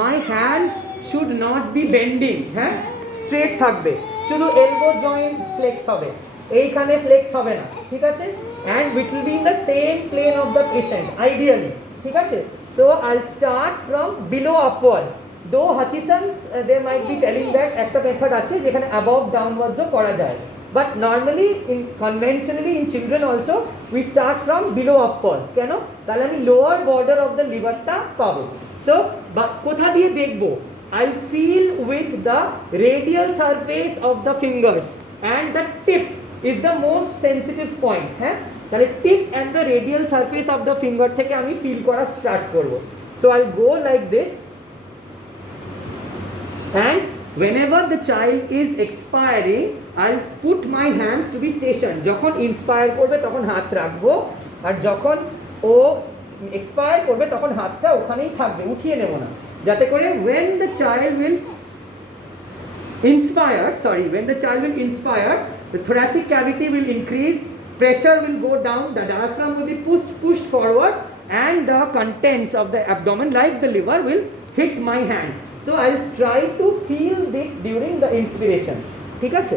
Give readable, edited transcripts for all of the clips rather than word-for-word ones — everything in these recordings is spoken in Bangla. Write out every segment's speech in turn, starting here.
my hands should not be bending, হ্যাঁ স্ট্রেট থাকবে, শুধু এলবো জয়েন্ট ফ্লেক্স হবে, এইখানে ফ্লেক্স হবে না, ঠিক আছে, and it will be in the same plane of the patient ideally, ঠিক আছে. So I'll start from below upwards. Though Hutchinson's they might be telling that একটা মেথড আছে যেখানে above downwards ও করা যায়, but normally in conventionally in children also we start from below upwards. কেন? তাহলে আমি lower border of the liverটা পাবো. So কোথা দিয়ে দেখবো? I'll feel with the radial surface of the fingers, and the tip is the most sensitive point. হ্যাঁ, তাহলে tip and the radial surface of the finger থেকে আমি ফিল করা স্টার্ট করব. So I'll go like this, and whenever the child is expiring I'll put my hands to be stationed. যখন ইন্সপায়ার করবে তখন হাত রাখবো, আর যখন ও এক্সপায়ার করবে তখন হাতটা ওখানেই থাকবে, উঠিয়ে নেব না, যাতে করে when the child will inspire, the thoracic cavity will increase, pressure will go down, the diaphragm will be pushed forward, and the contents of the abdomen like the liver will hit my hand. So I'll try to feel it during the inspiration. ঠিক আছে?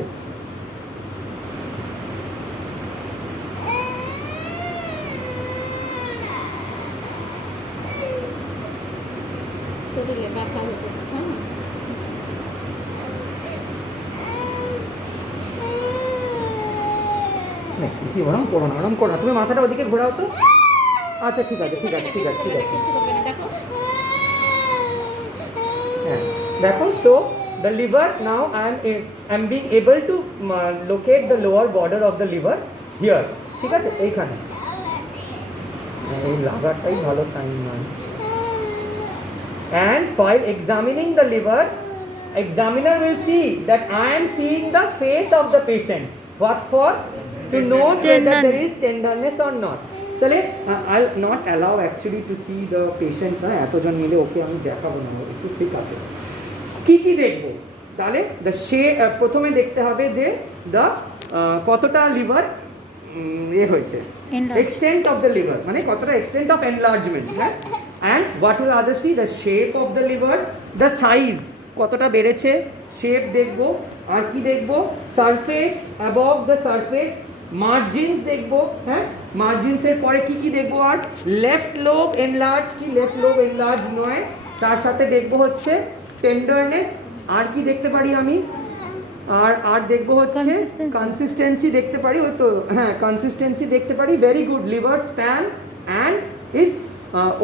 শরীরে ব্যথা হয়েছে, হ্যাঁ ওরম করো না, ওরম করো না, তুমি মাথাটা ওদিকে ঘোরাও তো। আচ্ছা ঠিক আছে, ঠিক আছে, ঠিক আছে, ঠিক আছে, হ্যাঁ দেখো. So the liver now I'm being able to locate the lower border of the liver here, ঠিক আছে, এইখানে, এই লাগাটাই ভালো সাইন নয়. And while examining the liver, examiner will see that I am seeing the face of the patient. What for? To note whether there is tenderness or not. So I'll not allow actually to see the patient. না এতজন মিলে ওকে আমি দেখাবো না, একটু ঠিক আছে. কি কি দেখবো তাহলে? the shape প্রথমে দেখতে হবে যে the কতটা লিভার হয়েছে, extent of the liver মানে কতটা extent of enlargement, হ্যাঁ. And what will others see? The shape of the liver, the size কতটা বেড়েছে, শেপ দেখবো, আর কি দেখবো, surface, above the surface, margins দেখবো, হ্যাঁ, মার্জিনসের পরে কি কি দেখবো, আর লেফট লোব এনলার্জ কি লেফট লোব এনলার্জ নয়, তার সাথে দেখবো হচ্ছে টেন্ডারনেস, আর কি দেখতে পারি আমি, আর দেখবো হচ্ছে কনসিস্টেন্সি দেখতে পারি, ওই তো হ্যাঁ কনসিস্টেন্সি দেখতে পারি, very good, liver span and is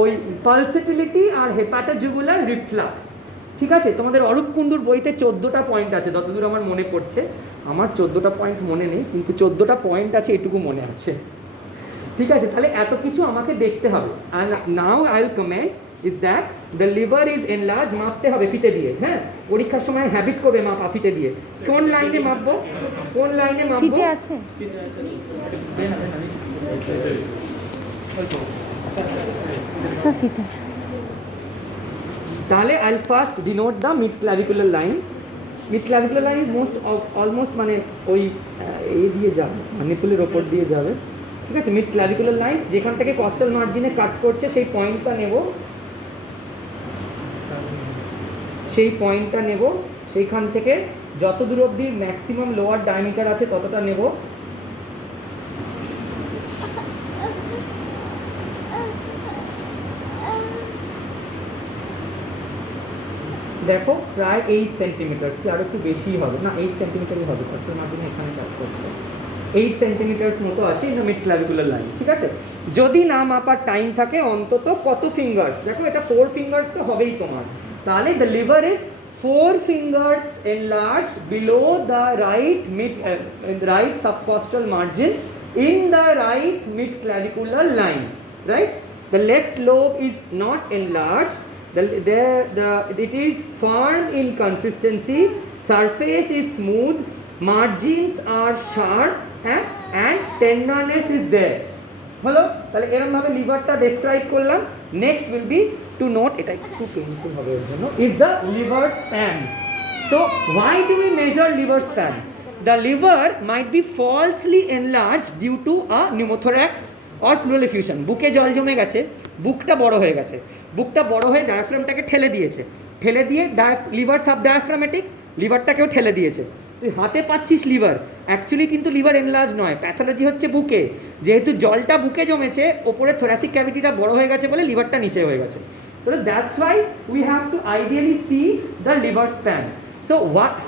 ওই পালসেটিলিটি আর হেপাটোজুগুলার রিফ্লাক্স, ঠিক আছে. তোমাদের অরূপ কুণ্ডুর বইতে 14টা পয়েন্ট আছে যতদূর আমার মনে পড়ছে, আমার 14টা পয়েন্ট মনে নেই, কিন্তু 14টা পয়েন্ট আছে, এটুকু মনে আছে, ঠিক আছে. তাহলে এত কিছু আমাকে দেখতে হবে. আর now I will comment is that the liver is enlarge, মাপতে হবে ফিতে দিয়ে, হ্যাঁ, পরীক্ষার সময় হ্যাবিট করবে মাপা ফিতে দিয়ে. কোন লাইনে মাপবো, কোন লাইনে মাপবো, আছে তাহলে I'll first denote the mid clavicular line. Mid clavicular line is almost মানে ওই এই দিয়ে যাবে, নিপুলের ওপর দিয়ে যাবে, ঠিক আছে. মিড ক্লাভিকুলার লাইন যেখান থেকে কস্টাল মার্জিনে কাট করছে সেই পয়েন্টটা নেব, সেইখান থেকে যত দূর অবধি ম্যাক্সিমাম লোয়ার ডায়ামিটার আছে ততটা নেব. দেখো প্রায় 8 সেন্টিমিটার, কি আরও একটু বেশি হবে, না 8 সেন্টিমিটারই হবে, কস্টাল মার্জিনে এখানে কাট করছে 8 সেন্টিমিটার্স মতো আছে in the mid clavicular line, ঠিক আছে. যদি না মাপার টাইম থাকে অন্তত কত ফিঙ্গার্স, দেখো এটা 4 ফিঙ্গার্স তো হবেই তোমার, তাহলে the liver is 4 fingers enlarged below the right subcostal margin in the right mid clavicular line, right. The left lobe is not enlarged, it is firm in consistency, surface is smooth, margins are sharp, and tenderness is there. হলো, তাহলে এরকম ভাবে লিভারটা ডেসক্রাইব করলাম. Next will be to note, এটা একটু পেইনফুল হবে এর জন্য, is the liver span. So why do we measure liver span? The liver might be falsely enlarge due to a pneumothorax or pleural effusion. বুকে জল জমে গেছে, বুকটা বড় হয়ে গেছে, বুকটা বড় হয়ে ডায়াফ্রামটাকে ঠেলে দিয়েছে, ঠেলে দিয়ে লিভার সাব ডায়াফ্রামেটিক, লিভারটাকেও ঠেলে দিয়েছে। তুই হাতে পাচ্ছিস লিভার, অ্যাকচুয়ালি কিন্তু লিভার এনলার্জ নয়, প্যাথোলজি হচ্ছে বুকে। যেহেতু জলটা বুকে জমেছে, ওপরে থোরাসিক ক্যাভিটিটা বড় হয়ে গেছে বলে লিভারটা নিচে হয়ে গেছে। So that's why we have to ideally see the liver span. So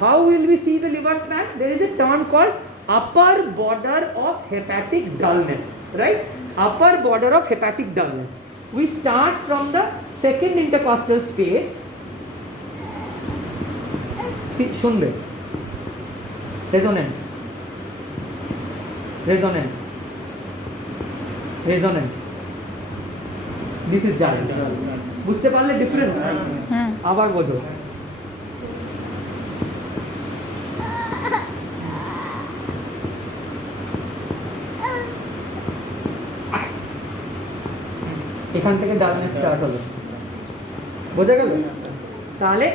how will we see the liver span? There is a term called upper border of hepatic dullness, right? Upper border of hepatic dullness. We start from the second intercostal space. See, shunde. Resonant. Resonant. Resonant. This is dilated. বুঝতে পারলে ডিফারেন্স? আবার বোঝো। এখান থেকে ডালনেস স্টার্ট হলো, বোঝা গেল? তাহলে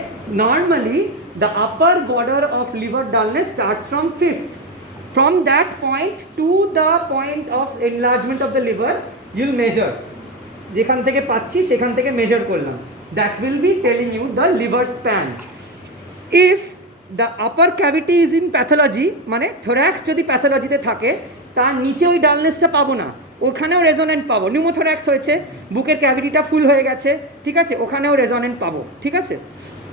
normally the upper border of liver dullness starts from fifth. From that point to the point of enlargement of the liver, you'll measure. যেখান থেকে পাচ্ছি সেখান থেকে মেজার করলাম, that will be telling you the liver span. If the upper cavity is in pathology, মানে থোরাক্স যদি প্যাথোলজিতে থাকে, তার নিচে ওই ডালনেসটা পাবো না, ওখানেও রেজোনেন্ট পাবো। নিউমোথোরাক্স হয়েছে, বুকের ক্যাভিটিটা ফুল হয়ে গেছে, ঠিক আছে, ওখানেও রেজোনেন্ট পাবো, ঠিক আছে।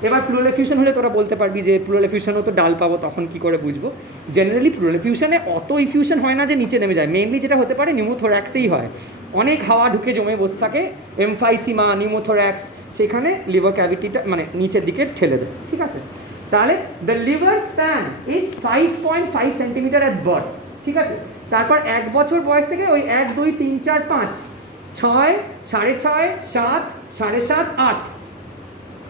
এবার প্লুরাল এফিউশন হলে তোরা বলতে পারবি যে প্লুরাল এফিউশনও তো ডাল পাবো, তখন কী করে বুঝবো? জেনারেলি প্লুরাল এফিউশনে অত ইফিউশন হয় না যে নিচে নেমে যায়, মেইনলি যেটা হতে পারে নিউমোথোরাক্সেই হয়, অনেক হাওয়া ঢুকে জমে বসে থাকে, এমফাইসিমা, নিউমোথোরাক্স, সেখানে লিভার ক্যাভিটিটা মানে নিচের দিকে ঠেলে দেয়, ঠিক আছে। তাহলে the liver span is 5.5 centimetre at birth, ঠিক আছে। তারপর 1 বছর বয়স থেকে ওই 1, 2, 3, 4, 5, 6, 6.5, 7, 7.5, 8,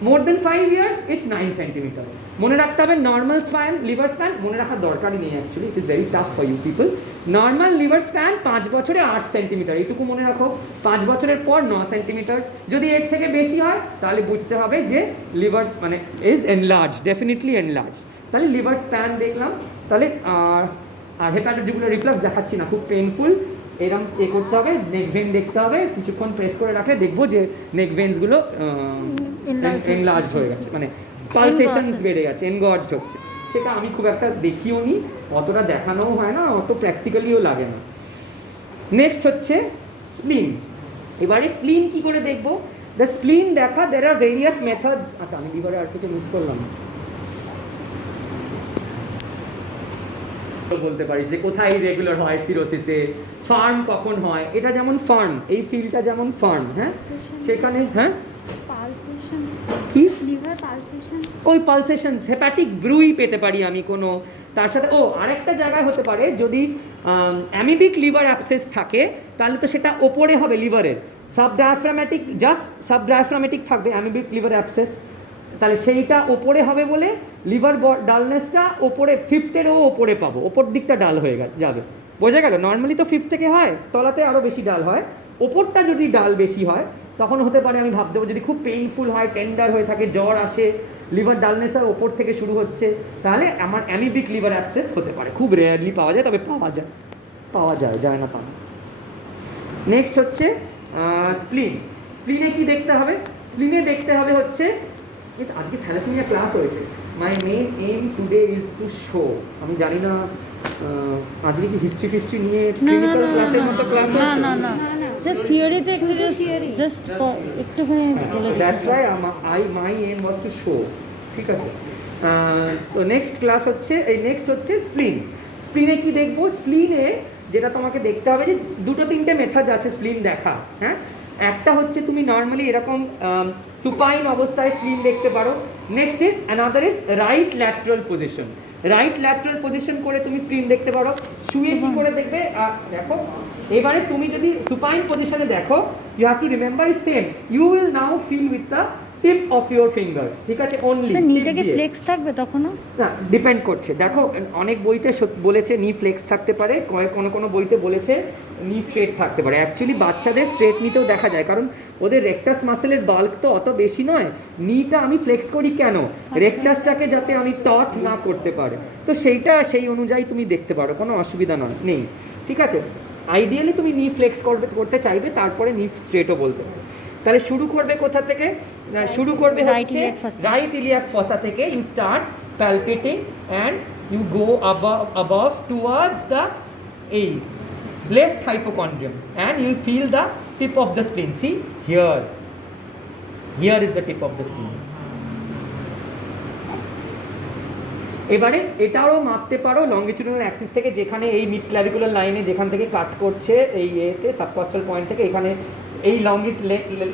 more than 5 years it's 9 centimetre. মনে রাখতে হবে নর্মাল স্প্যান, লিভার স্প্যান মনে রাখার দরকারই নেই, actually it is very tough for you people. Normal liver span 5 বছরে 8 সেন্টিমিটার, এইটুকু মনে রাখো। 5 বছরের পর 9 সেন্টিমিটার। যদি এর থেকে বেশি হয় তাহলে বুঝতে হবে যে লিভার মানে ইজ এনলার্জ, ডেফিনেটলি এনলার্জ। তাহলে লিভার স্প্যান দেখলাম। তাহলে আর হেপাটোজুগুলার রিফ্লাক্স দেখাচ্ছি না, খুব পেনফুল, এরকম করতে হবে, নেক ভেন দেখতে হবে, কিছুক্ষণ প্রেস করে রাখলে দেখবো যে নেক ভেন্সগুলো এনলার্জ হয়ে গেছে, মানে পালসেশনস বেড়ে গেছে, এনগর্জড হচ্ছে। সেটা আমি খুব একটা দেখিও নি, অতটা দেখানোও হয় না, অত প্র্যাকটিক্যালিও লাগে না। নেক্সট হচ্ছে স্প্লিন। এবারে স্প্লিন কি করে দেখবো? দ্য স্প্লিন দেখা, দের আর ভেরিয়াস মেথডস। আচ্ছা, আমি লিভারে আর কিছু মিস করলাম না, বলতে পারিস যে কোথায় রেগুলার হয় সিরোসিসে, ফার্ম কখন হয়, এটা যেমন ফার্ম, এই ফিল্ডটা যেমন ফার্ম, হ্যাঁ, সেখানে হ্যাঁ কি ওই পালসেশনস, হেপাটিক ব্রুই পেতে পারি আমি কোনো, তার সাথে আরেকটা জায়গায় হতে পারে যদি অ্যামিবিক লিভার অ্যাবসেস থাকে, তাহলে তো সেটা ওপরে হবে লিভারের, সাবডায়াফ্রামেটিক, জাস্ট সাবডায়াফ্রামেটিক থাকবে অ্যামিবিক লিভার অ্যাবসেস, তাহলে সেইটা ওপরে হবে বলে লিভার ডালনেসটা ওপরে, ফিফথেরও ওপরে পাবো, ওপর দিকটা ডাল হয়ে যাবে, বোঝা গেল? নর্মালি তো ফিফথ থেকে হয়, তলাতে আরও বেশি ডাল হয়, ওপরটা যদি ডাল বেশি হয় তখন হতে পারে আমি ভাবতে পারি যদি খুব পেইনফুল হয়, টেন্ডার হয়ে থাকে, জ্বর আসে, লিভার ডালনেস আর ওপর থেকে শুরু হচ্ছে, তাহলে আমার অ্যামিবিক লিভার অ্যাবসেস হতে পারে। খুব রেয়ারলি পাওয়া যায়, তবে পাওয়া যায় না পাওয়া। নেক্সট হচ্ছে স্প্লিন। স্প্লিনে কি দেখতে হবে? স্প্লিনে দেখতে হবে হচ্ছে, আজকে থ্যালাসেমিয়া ক্লাস হয়েছে, my main aim today is to show, আমি জানি না আজকে কি হিস্ট্রি নিয়ে ক্লিনিক্যাল ক্লাসের মতো ক্লাস হয়েছে? না জাস্ট থিওরিতে জাস্ট একটুখানি বলে দিই, that's why my aim was to show, ঠিক আছে। তো নেক্সট ক্লাস হচ্ছে নেক্সট হচ্ছে স্প্লিন। স্প্লিনে কি দেখবো? স্প্লিনে যেটা তোমাকে দেখতে হবে যে 2-3টে মেথড আছে স্প্লিন দেখা, হ্যাঁ। একটা হচ্ছে তুমি নর্মালি এরকম সুপাইন অবস্থায় স্প্লিন দেখতে পারো। Next is another is right lateral position. Right lateral position করে তুমি স্ক্রিন দেখতে পারো। শুয়ে কি করে দেখবে? দেখো, এবারে তুমি যদি সুপাইন পজিশনে দেখো, you have to remember same, you will now feel with the tip of your fingers, ঠিক আছে, অনলি। নিটাকে ফ্লেক্স থাকবে তখনও না, ডিপেন্ড করছে। দেখো, অনেক বইতে বলেছে নি ফ্লেক্স থাকতে পারে, কোনো বইতে বলেছে নি স্ট্রেট থাকতে পারে। অ্যাকচুয়ালি বাচ্চাদের স্ট্রেট নিতেও দেখা যায়, কারণ ওদের রেকটাস মাসেলের বাল্ক তো অত বেশি নয়। নিটা আমি ফ্লেক্স করি কেন? রেকটাসটাকে যাতে আমি টট না করতে পারে, তো সেই অনুযায়ী তুমি দেখতে পারো, কোনো অসুবিধা নেই, ঠিক আছে। আইডিয়ালি তুমি নি ফ্লেক্স করতে চাইবে, তারপরে নি স্ট্রেটও বলতে পারো। তাহলে শুরু করবে কোথা থেকে? শুরু করবে Right হচ্ছে iliac fossa. Right iliac fossa থেকে। You start palpating and you go above towards the left hypochondrium and you feel the tip of the spleen. See here is the tip of the spleen. এবারে এটাও মাপতে পারো লঙ্গিটিউডিনাল অ্যাক্সিস থেকে, যেখানে এই মিড ক্ল্যাভিকুলার লাইনে যেখান থেকে কাট করছে এই এতে সাবকস্টাল পয়েন্ট থেকে এখানে এই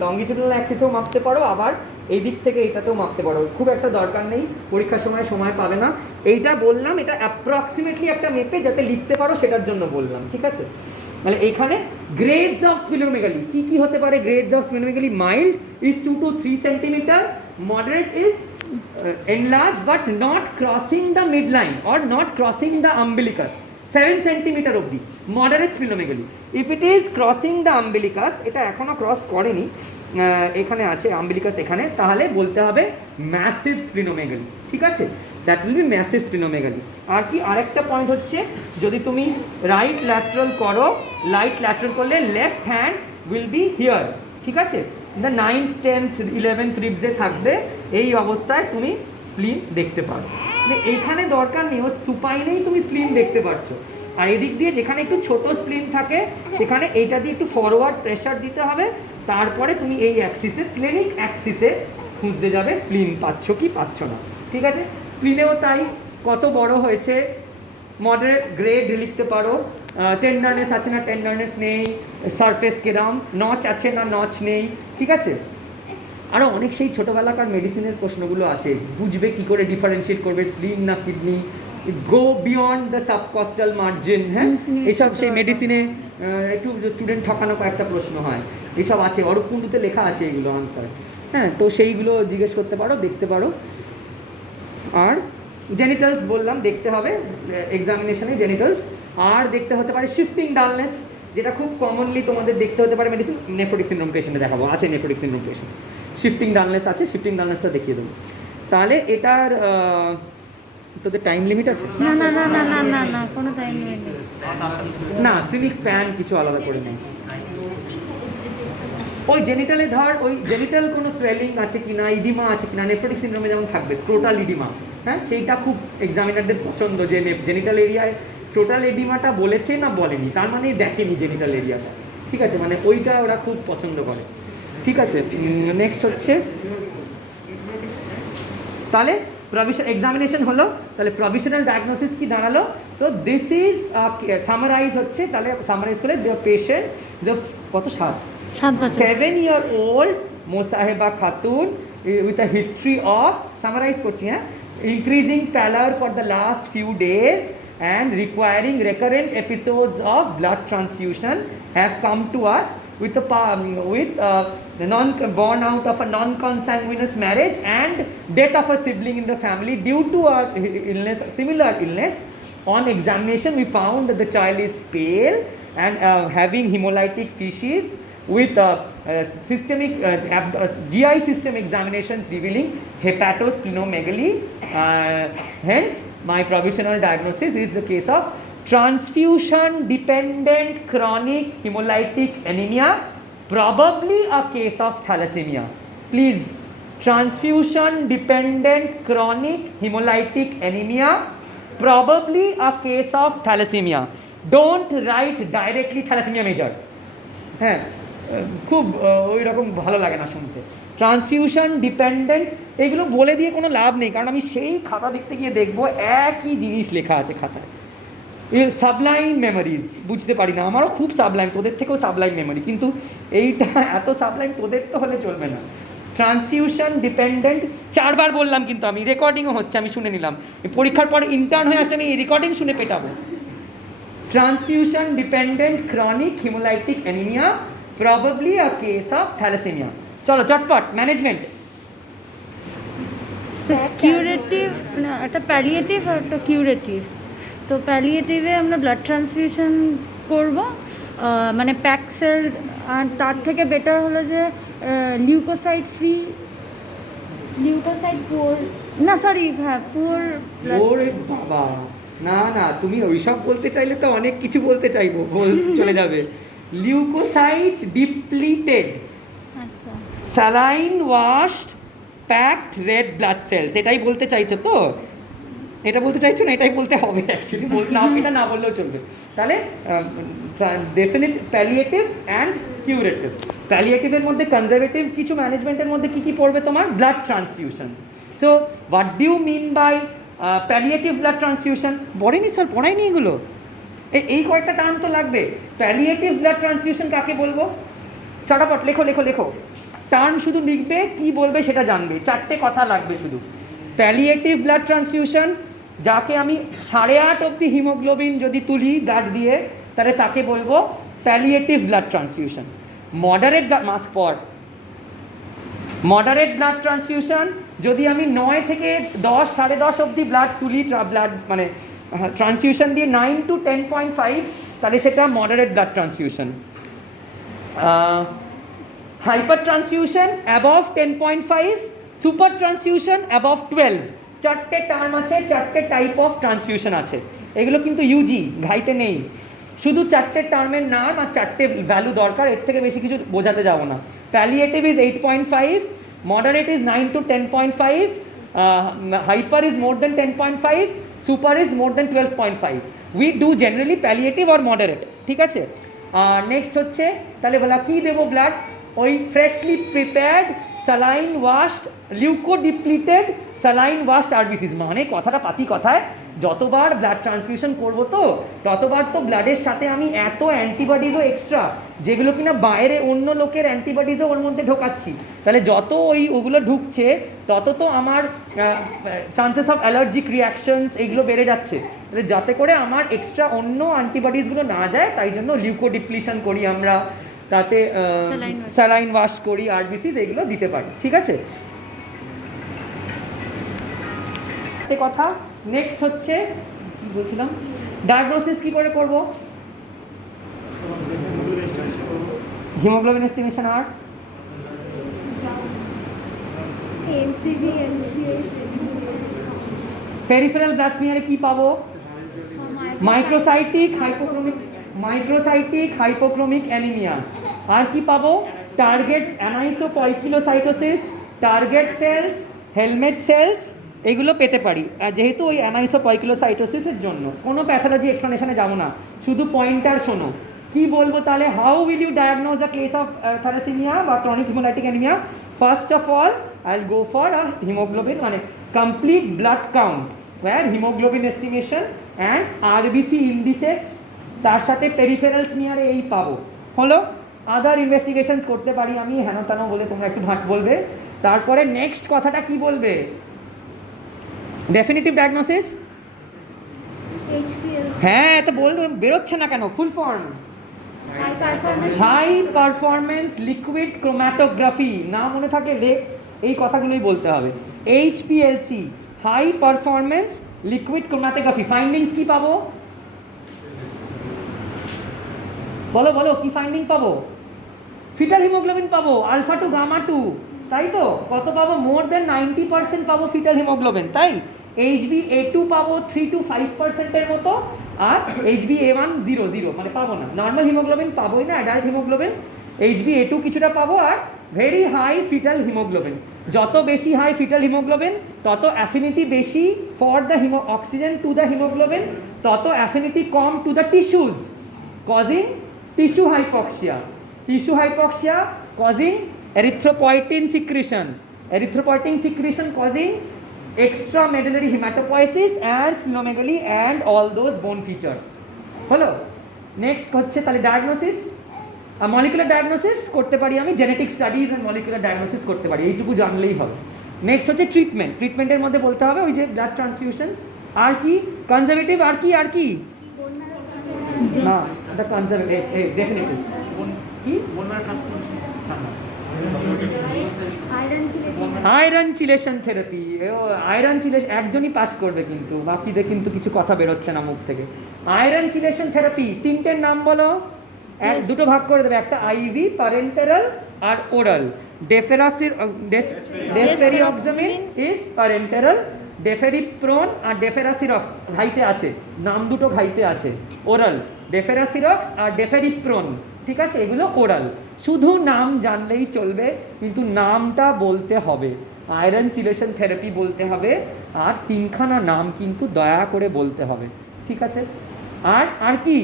লঙ্গিটিউডিনাল অ্যাক্সিসেও মাপতে পারো, আবার এই দিক থেকে এইটাতেও মাপতে পারো। খুব একটা দরকার নেই, পরীক্ষার সময় পাবে না। এইটা বললাম, এটা অ্যাপ্রক্সিমেটলি একটা মেপে যাতে লিখতে পারো সেটার জন্য বললাম, ঠিক আছে? তাহলে এইখানে গ্রেডস অফ স্প্লিনোমেগালি কি হতে পারে? Grades of splenomegaly: mild is 2 to 3 centimetre, moderate is enlarged but not crossing the midline or not crossing the umbilicus, 7 centimeter অবধি moderate splenomegaly. If it is crossing the umbilicus, এটা এখনো ক্রস করেনি, এখানে আছে umbilicus এখানে, তাহলে বলতে হবে massive splenomegaly, ঠিক আছে? That will B massive splenomegaly. আর কি আরেকটা পয়েন্ট হচ্ছে, যদি তুমি রাইট ল্যাটারাল করো, রাইট ল্যাটারাল করলে left hand will be here, ঠিক আছে? দ্য 9th 10th 11th রিবসে থাকবে, এই অবস্থায় তুমি স্প্লিন দেখতে পারো। মানে এইখানে দরকার নেই, ও সুপাইনেই তুমি স্প্লিন দেখতে পারছো। আর এদিক দিয়ে যেখানে একটু ছোট স্প্লিন থাকে সেখানে এইটা দিয়ে একটু ফরওয়ার্ড প্রেশার দিতে হবে, তারপরে তুমি এই অ্যাক্সিসে, স্প্লেনিক অ্যাক্সিসে খুঁজতে যাবে স্প্লিন পাচ্ছ কি পাচ্ছ না, ঠিক আছে? স্প্লিনেও তাই, কত বড় হয়েছে, মডারেট গ্রেড লিখতে পারো, টেন্ডারনেস আছে না টেন্ডারনেস নেই, সারফেস কেরাম, নচ আছে না নচ নেই, ঠিক আছে? আরও অনেক সেই ছোটোবেলাকার মেডিসিনের প্রশ্নগুলো আছে, বুঝবে কী করে ডিফারেন্সিয়েট করবে স্প্লিন না kidney, go beyond the subcostal margin, হ্যাঁ এইসব সেই মেডিসিনে একটু স্টুডেন্ট ঠকানো কয়েকটা প্রশ্ন হয়, এইসব আছে, অরূপ কুণ্ডুতে লেখা আছে এগুলো আনসার, হ্যাঁ? তো সেইগুলো জিজ্ঞেস করতে পারো, দেখতে পারো। আর জেনিটালস বললাম দেখতে হবে এক্সামিনেশনে, জেনিটালস। আর দেখতে হতে পারে শিফটিং ডালনেস, যেটা খুব কমনলি তোমাদের দেখতে হতে পারে মেডিসিন নেফ্রোটিক সিনড্রোম পেশেন্টে দেখাবো, আছে nephrotic syndrome patient, shifting dullness আছে, শিফটিং ডালনেসটা দেখিয়ে দেবো। তাহলে এটার তোদের টাইম লিমিট আছে? না না না না না না না কোনো টাইম নেই। না, স্প্লিনিক স্প্যান কিছু আলাদা করে নেই। ওই জেনিটালে ধর, ওই জেনিটাল কোনো সোয়েলিং আছে কিনা, ইডিমা আছে কিনা, নেফ্রোটিক সিনড্রোমে যেমন থাকবে স্ক্রোটাল ইডিমা, হ্যাঁ সেইটা খুব এক্সামিনারদের পছন্দ, যে জেনিটাল এরিয়ায় স্ক্রোটাল এডিমাটা বলেছে না বলেনি, তার মানে দেখেনি জেনিটাল এরিয়াটা, ঠিক আছে? মানে ওইটা ওরা খুব পছন্দ করে, ঠিক আছে? নেক্সট হচ্ছে, তাহলে প্রভিশন এক্সামিনেশন হলো, তাহলে প্রভিশনাল ডায়াগনোসিস কি দাঁড়ালো? তো দিস ইজ সামারাইজ হচ্ছে, তাহলে সামারাইজ করে দ্য পেশেন্ট কত 7-year-old মোসাহেবা Khatun with a history of, summarize করছি, হ্যাঁ, increasing pallor for the last few days and requiring recurrent episodes of blood transfusion have come to us with born out of a non-consanguineous marriage and death of a sibling in the family due to a illness, similar illness. On examination we found that the child is pale and having hemolytic feces with systemic GI system examinations revealing hepatosplenomegaly. Hence my provisional diagnosis is the case of transfusion dependent chronic hemolytic anemia, probably a case of thalassemia. Please, transfusion dependent chronic hemolytic anemia, probably a case of thalassemia. Don't write directly thalassemia major, হ্যাঁ, খুব ওই রকম ভালো লাগে না শুনতে। ট্রান্সফিউশন ডিপেন্ডেন্ট এইগুলো বলে দিয়ে কোনো লাভ নেই, কারণ আমি সেই খাতা দেখতে গিয়ে দেখবো একই জিনিস লেখা আছে খাতায়। সাবলাইম মেমোরিজ বুঝতে পারি না, আমারও খুব সাবলাইম, তোদের থেকেও সাবলাইম মেমোরি, কিন্তু এইটা এত সাবলাইম তোদের তো হলে চলবে না। ট্রান্সফিউশন ডিপেন্ডেন্ট 4 বার বললাম, কিন্তু আমি রেকর্ডিংও হচ্ছে, আমি শুনে নিলাম, পরীক্ষার পরে ইন্টার্ন হয়ে আসলে আমি এই রেকর্ডিং শুনে পেটাবো। Transfusion dependent chronic haemolytic anaemia, probably a case of thalassaemia. চলো চটপট ম্যানেজমেন্ট। কিউরেটিভ না, একটা প্যালিয়েটিভ আর একটা কিউরেটিভ। তো প্যালিয়েটিভে আমরা ব্লাড ট্রান্সফিউশন করব, মানে প্যাকসেল, আর তার থেকে বেটার হলো যে লিউকোসাইড ফ্রি, লিউকোসাইড পুয়ার, না সরি, হ্যাঁ পুয়ার, ওরে বাবা, না না, তুমি ওইসব বলতে চাইলে তো অনেক কিছু বলতে চাইবো, চলে যাবে। লিউকোসাইট ডিপ্লিটেড আচ্ছা saline washed packed red blood cells, এটাই বলতে চাইছো তো? এটা বলতে চাইছো না, এটাই বলতে হবে অ্যাকচুয়ালি, না এটা না বললেও চলবে। তাহলে ডেফিনিট প্যালিয়েটিভ অ্যান্ড কিউরেটিভ। প্যালিয়েটিভের মধ্যে কনজারভেটিভ কিছু ম্যানেজমেন্টের মধ্যে কী কী পড়বে তোমার? Blood transfusions. So what do you mean by palliative blood transfusion? পড়েনি স্যার, পড়ায়নি এগুলো? এই কয়েকটা টার্ম তো লাগবে। প্যালিয়েটিভ ব্লাড ট্রান্সফিউশন কাকে বলবো? চটাপট লেখো লেখো লেখো, টার্ম শুধু লিখবে, কি বলবে সেটা জানবে, 4টে কথা লাগবে শুধু। প্যালিয়েটিভ ব্লাড ট্রান্সফিউশন, যাকে আমি 8.5 অবধি হিমোগ্লোবিন যদি তুলি ব্লাড দিয়ে, তাহলে তাকে বলবো palliative blood transfusion. Moderate mask পর মডারেট ব্লাড ট্রান্সফিউশন, যদি আমি 9 থেকে 10, 10.5 অবধি ব্লাড তুলি, ব্লাড মানে ট্রান্সফিউশন দিয়ে 9 to 10.5, তাহলে সেটা moderate blood transfusion. Hyper transfusion above 10.5, super transfusion above 12। 4টে টার্ম আছে, 4টে টাইপ অফ ট্রান্সফিউশন আছে। এগুলো কিন্তু ইউজি ঘাইতে নেই, শুধু 4টে টার্মের নাম আর 4টে ভ্যালু দরকার, এর থেকে বেশি কিছু বোঝাতে যাবো না। Palliative is 8.5, moderate is 9 to 10.5, hyper is more than 10.5, super is more than 12.5. We do generally palliative or moderate, ঠিক আছে? নেক্সট হচ্ছে, তাহলে বলা কী দেবো ব্লাড? ওই freshly prepared saline washed leukodepleted saline washed RBCs. মানে কথাটা পাতি কথায়, যতবার ব্লাড ট্রান্সফিউশন করবো তো ততবার তো ব্লাডের সাথে আমি এত অ্যান্টিবডিজও এক্সট্রা, যেগুলো কিনা বাইরে অন্য লোকের অ্যান্টিবডিজও ওর মধ্যে ঢোকাচ্ছি, তাহলে যত ওগুলো ঢুকছে তত তো আমার চান্সেস অফ অ্যালার্জিক রিয়াকশনস এগুলো বেড়ে যাচ্ছে। তাহলে যাতে করে আমার এক্সট্রা অন্য অ্যান্টিবডিজগুলো না যায়, তাই জন্য লিউকোডিপ্লিশন করি আমরা, তাতে স্যালাইন ওয়াশ করি, আরবিসিস এগুলো দিতে পারি, ঠিক আছে? কথা। নেক্সট হচ্ছে কি বলছিলাম, ডায়াগনোসিস কি করে করব? হিমোগ্লোবিন এস্টিমেশন আর পেরিফেরাল ব্লাড স্মিয়ারে কি পাবো? Microcytic hypochromic anaemia. আর কি পাবো? Targets anisopoikilocytosis, target cells, helmet cells, এগুলো পেতে পারি। আর যেহেতু ওই অ্যানাইসোপয়কিলোসাইটোসিসের জন্য কোনো প্যাথোলজি এক্সপ্লেনেশনে যাবো না, শুধু পয়েন্টার শোনো। কি বলবো তাহলে? How will you diagnose a case of thalassaemia বা chronic haemolytic anaemia? First of all I will go for a haemoglobin, মানে complete blood count, where hemoglobin estimation and RBC indices, তার সাথে পেরিফেরাল স্মিয়ারে এই পাবো। হলো, আদার ইনভেস্টিগেশনস করতে পারি আমি, হেন তেন বলে তোমরা একটু ভাট বলবে। তারপরে নেক্সট কথাটা কি বলবে? Definitive diagnosis. হ্যাঁ, তো বলবে, বেরোচ্ছে না কেন? Full form high performance liquid chromatography. না মনে থাকলে এই কথাগুলোই বলতে হবে। HPLC, high performance liquid chromatography. Findings কি পাবো? বলো বলো, কি ফাইন্ডিং পাবো? ফিটাল হিমোগ্লোবিন পাবো, আলফা টু গামা টু, তাই তো? কত পাবো? মোর দেন 90% পাবো ফিটাল হিমোগ্লোবিন, তাই? HbA2 পাবো 3 to 5%-এর মতো, আর HbA1 0 মানে পাবো না। নর্মাল হিমোগ্লোবিন পাবোই না, অ্যাডাল্ট হিমোগ্লোবিন। HbA2 কিছুটা পাবো, আর ভেরি হাই ফিটাল হিমোগ্লোবিন। যত বেশি হাই ফিটাল হিমোগ্লোবিন তত অ্যাফিনিটি বেশি for the oxygen to the haemoglobin, তত অ্যাফিনিটি কম to the tissues, causing tissue hypoxia. Tissue hypoxia causing erythropoietin secretion causing extramedullary hematopoiesis and splenomegaly and all those bone features. হলো, নেক্সট হচ্ছে তাহলে ডায়াগনোসিস। মলিকুলার ডায়াগনোসিস করতে পারি আমি, genetic studies and molecular diagnosis করতে পারি, এইটুকু জানলেই হবে। নেক্সট হচ্ছে ট্রিটমেন্ট। ট্রিটমেন্টের মধ্যে বলতে হবে ওই যে ব্লাড ট্রান্সফিউশনস, আর কি কনজারভেটিভ, আর কি না, দ্য কনজারভেটিভ ডেফিনেটলি কি iron chelation therapy. Iron chelation একজনই পাস করবে, কিন্তু বাকিদের কিন্তু কিছু কথা বেরোচ্ছে না মুখ থেকে। আয়রন চিলেশন থেরাপি, তিনটের নাম বলো। দুটো ভাগ করে দেবে, একটা আইভি, প্যারেন্টেরাল আর oral. Desferrioxamine is parenteral, deferiprone আর ডেফেরাসিরক্স ঘাইতে আছে, নাম দুটো ঘাইতে আছে। ওরাল ডেফেরাসিরক্স আর ডেফেরিপ্রন, ঠিক আছে, এগুলো ওরাল। শুধু নাম জানলেই চলবে, কিন্তু নামটা বলতে হবে। আয়রন চিলেশন থেরাপি বলতে হবে, আর 3খানা নাম কিন্তু দয়া করে বলতে হবে, ঠিক আছে। আর কি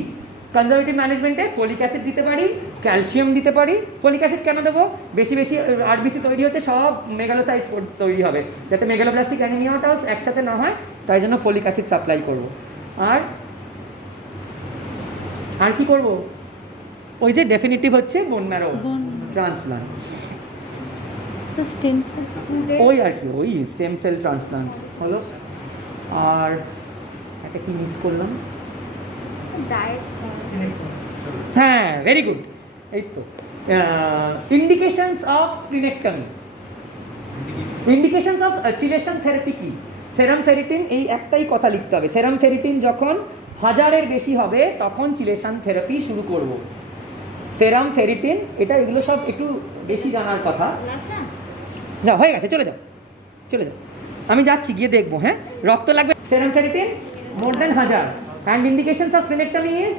কনজারভেটিভ ম্যানেজমেন্টে ফলিক অ্যাসিড দিতে পারি, ক্যালসিয়াম দিতে পারি। ফলিক অ্যাসিড কেন দেবো? বেশি বেশি আরবিসি তৈরি হচ্ছে, সব মেগালোসাইটস তৈরি হবে, যাতে মেগালোপ্লাস্টিক অ্যানিমিয়াটাও একসাথে না হয়, তাই জন্য ফলিক অ্যাসিড সাপ্লাই করব। আর কি করব? ওই যে ডেফিনিটিভ হচ্ছে bone marrow transplant, stem cell ওই আর কি, ওই স্টেম সেল ট্রান্সপ্লান্ট হলো। আর একটা কি মিস করলাম? ডায়েট হ্যাঁ, ভেরি গুড, এই তো indications of splenectomy. Indications of chelation therapy কি? সেরাম ফেরিটিন, এই একটাই কথা লিখতে হবে, সেরাম ফেরিটিন যখন 1000-এর বেশি হবে তখন চিলেশন থেরাপি শুরু করব। সেরাম ফেরিটিন, এটা এগুলো সব একটু বেশি জানার কথা। যাও, হয়ে গেছে, চলে যাও চলে যাও, আমি যাচ্ছি, গিয়ে দেখবো। হ্যাঁ, রক্ত লাগবে। Serum ferritin more than 1000, and indications of splenectomy is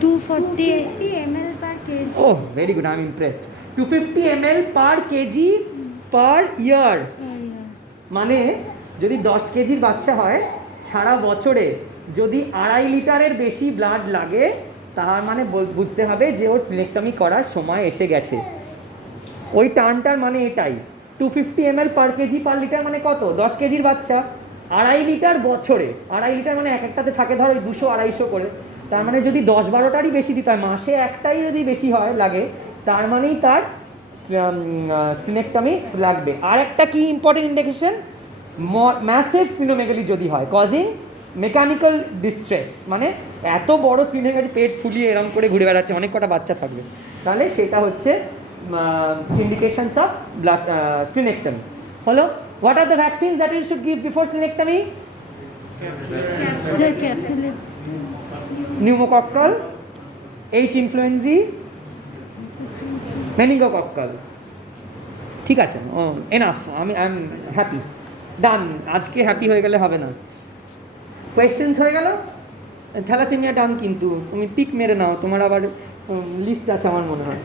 240 ml per kg. Oh, very good. I'm impressed. 250 ml per kg per year. মানে যদি 10 কেজির বাচ্চা হয়, সারা বছরে যদি 2.5 লিটারের বেশি ব্লাড লাগে, তার মানে বুঝতে হবে যে ওর স্প্লিনেক্টমি করার সময় এসে গেছে। ওই টার্মটার মানে এটাই। 250 ml per kg per litre মানে কত? 10 কেজির বাচ্চা 2.5 লিটার বছরে, 2.5 লিটার মানে এক একটাতে থাকে ধর ওই 200-250 করে। তার মানে যদি 10-12টারই বেশি দিতে হয়, মাসে একটাই যদি বেশি হয় লাগে, তার মানেই তার স্প্লিনেক্টমি লাগবে। আর একটা কি ইম্পর্টেন্ট ইন্ডিকেশন, ম্যাসিভ স্প্লিনোমেগালি যদি হয়, কজিং মেকানিক্যাল ডিস্ট্রেস, মানে এত বড় স্প্লিন হয়ে গেছে, পেট ফুলিয়ে এরম করে ঘুরে বেড়াচ্ছে, অনেক কটা বাচ্চা থাকবে, তাহলে সেটা হচ্ছে ইন্ডিকেশনস অফ ব্লাড স্প্লিনেক্টমি হলো। What are the vaccines that you should give before splenectomy? Capsule, pneumococcal, H influenzae, meningococcal, ঠিক আছে। Oh enough, I am happy, done. আজকে হ্যাপি হয়ে গেলে হবে না। কোয়েশ্চেন্স হয়ে গেল। থ্যালাসেমিয়া ডান, কিন্তু তুমি পিক মেরে নাও, তোমার আবার লিস্ট আছে আমার মনে হয়।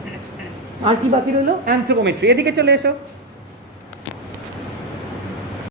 আর কি বাকি রইলো? অ্যানথ্রোপোমেট্রি, এদিকে চলে এসো।